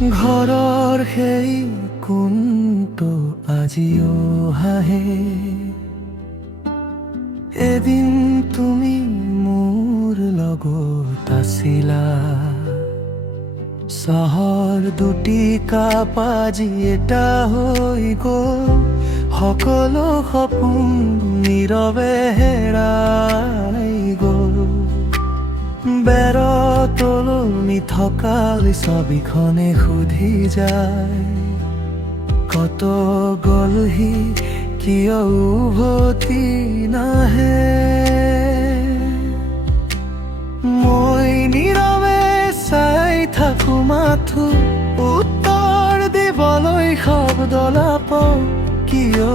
ঘৰৰ সেই কোণটো আজিও হাঁহে। এদিন তুমি মোৰ লগত আছিলা। চহৰ দুটি কাপ আজি এটা হৈ গ'ল। সকলো সপোন নীৰৱে হেৰাই গ'ল। বেৰৰ তলনি থকা ছবিখনে সুধি যায়, কত গ'লহি কিয় উভতি নাহে। মই নীৰৱে চাই থাকো মাথো, উত্তৰ দিবলৈ শব্দ নাপাওঁ। কিয়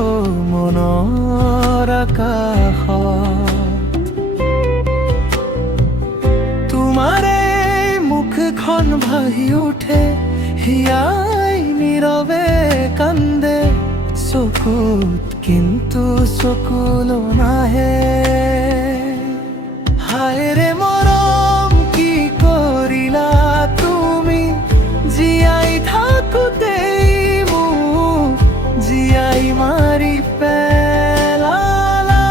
মনৰ আকাশত তোমাৰে মুখখন ভাহি উঠে। হিয়াই নীৰৱে কান্দে চকুত, কিন্তু চকুলো নাহে। হায়ৰে মৰম কি কৰিলা তুমি, জীয়াই থাকোতেই মোক জীয়াই মাৰি পেলালা।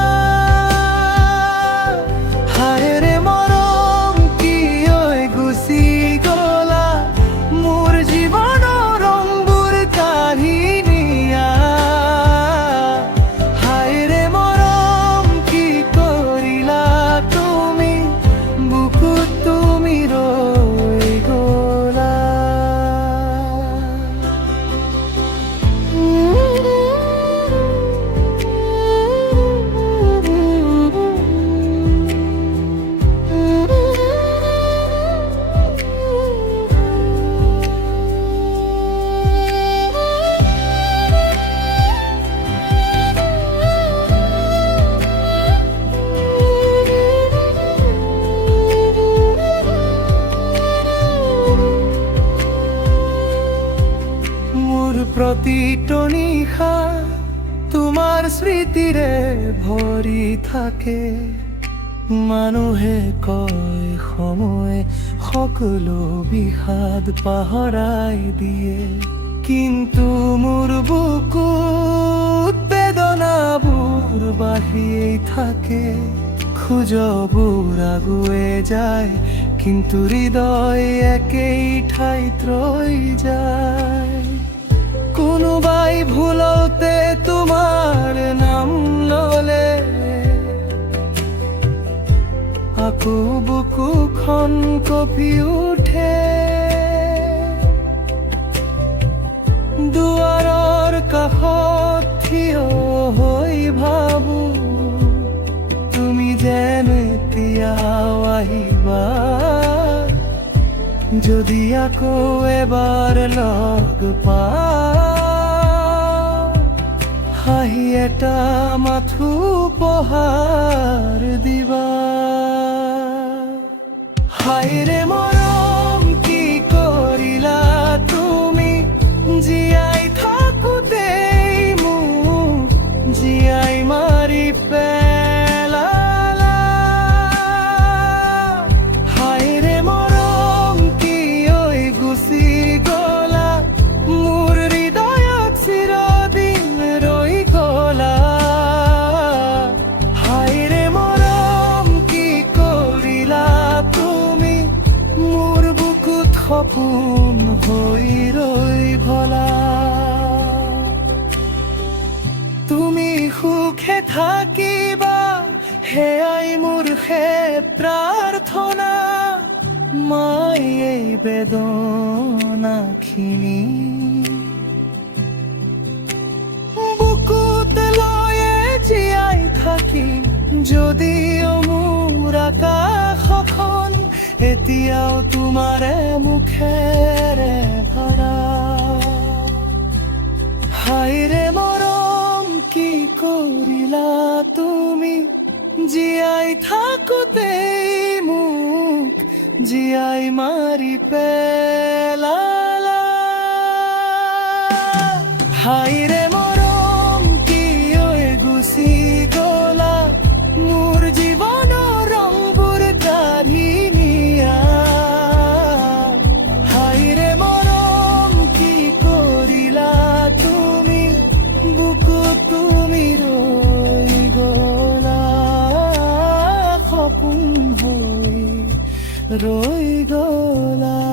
হায়ৰে মৰম কিয় গুচি গলা, মোৰ জীৱনৰ ৰংবোৰ কাঢ়ি নিয়া। হায়ৰে মৰম কি কৰিলা তুমি, বুকুত তুমি ৰৈ গলা। মোৰ প্ৰতিটো নিশা তোমাৰ স্মৃতিৰে ভৰি থাকে। মানুহে কয় সময় সকলো বিষাদ পাহৰাই দিয়ে, কিন্তু মোৰ বুকুত বেদনাবোৰ বাঢ়িয়েই থাকে। খোজবোৰ আগুৱে যায়, কিন্তু হৃদয় একেই ঠাইত ৰৈ যায়। কোনোবাই ভুলতে তোমাৰ নাম ললে, আকৌ বুকুখন কঁপি উঠে। দুৱাৰৰ কাষত থিয় হৈ ভাবো, তুমি যেন এতিয়াও আহিবা। যদি আকৌ এবাৰ লগ পাওঁ, হাঁহি এটা মাথো উপহাৰ দিবা। হায়ৰে মৰম কি কৰিলা তুমি, জীয়াই থাকোতেই মোক জীয়াই মাৰি পেলালা। হায়ৰে মৰম কিয় গুচি গলা, মোৰ হৃদয়ত চিৰদিন ৰৈ গলা। হায়ৰে মৰম কি কৰিলা তুমি, মোৰ বুকুত সপোন হৈ ৰৈ ভলা। তুমি সুখে থাকিবা সেয়াই মোৰ শেষ প্ৰাৰ্থনা। মই এই বেদনাখিনি বুকুত লৈয়ে জীয়াই থাকিম। যদিও মোৰ আকাশখন এতিয়াও তোমাৰে মুখেৰে ভৰা। হায়ৰে মৰম কি কৰিলা তুমি, জীয়াই থাকোতেই মোক জীয়াই মাৰি পেলালা। হায়ৰে মৰম কিয় গুচি গলা, মোৰ জীৱনৰ ৰংবোৰ কাঢ়ি নিয়া। হায়ৰে মৰম রই গলা